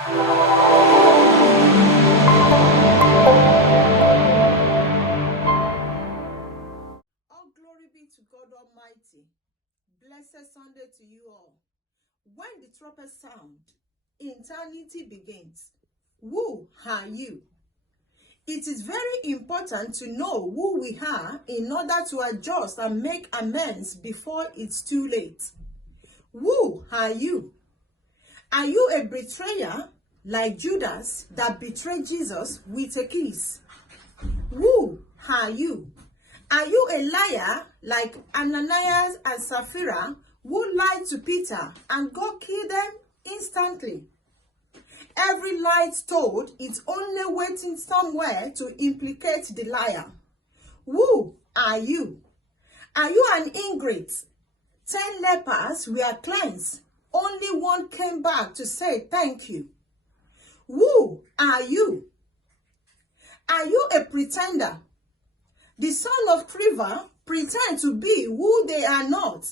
All glory be to God Almighty. Blessed Sunday to you all. When the trumpet sound, eternity begins. Who are you? It is very important to know who we are in order to adjust and make amends before it's too late. Who are you? Are you a betrayer like Judas that betrayed Jesus with a kiss? Who are you? Are you a liar like Ananias and Sapphira who lied to Peter and God killed them instantly? Every lie told is only waiting somewhere to implicate the liar. Who are you? Are you an ingrate? 10 lepers were cleansed. Only one came back to say thank you. Who are you? Are you a pretender? The son of Sceva pretend to be who they are not.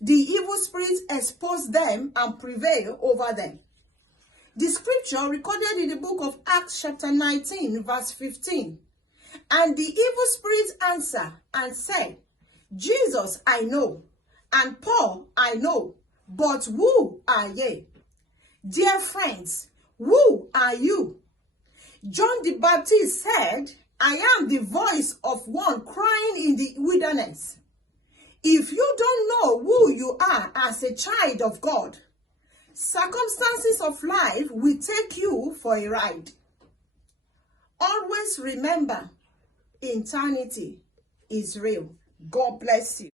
The evil spirits expose them and prevail over them. The scripture recorded in the book of Acts chapter 19 verse 15. And the evil spirits answered and said, Jesus I know, and Paul I know, but who are ye? Dear friends, who are you? John the Baptist said, I am the voice of one crying in the wilderness. If you don't know who you are as a child of God, circumstances of life will take you for a ride. Always remember, eternity is real. God bless you.